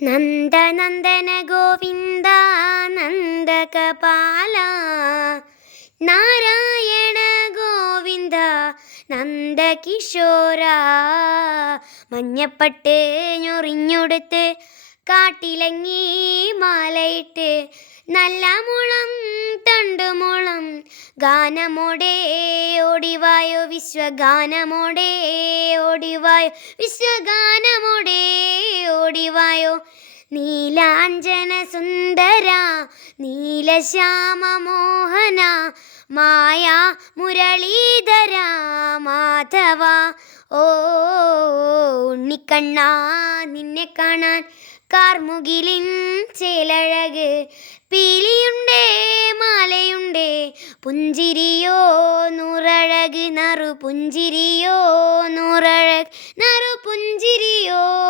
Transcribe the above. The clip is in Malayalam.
നന്ദനന്ദന ഗോവിന്ദ നന്ദകപാല നാരായണ ഗോവിന്ദ നന്ദകിശോര മഞ്ഞപ്പട്ട് ഞൊറിഞ്ഞൊടുത്ത് കാട്ടിലങ്ങി മാലയിട്ട് നല്ല മുളം തണ്ടുമുളം ഗാനമോടെ ഓടിവായോ വിശ്വഗാനമോടെ ഓടിവായോ വിശ്വഗാനമോടെ ഓടിവായോ നീലാഞ്ജന സുന്ദര നീലശ്യാമോഹന മായ മുരളീധര മാധവ. ഓ ഉണ്ണിക്കണ്ണ നിന്നെ കാണാൻ കാർമുകിലിൻ ചേലഴക്. പീലിയുണ്ടേ മാലയുണ്ടേ പുഞ്ചിരിയോ നൂറഴക്. നറു പുഞ്ചിരിയോ നൂറഴക്. നറു പുഞ്ചിരിയോ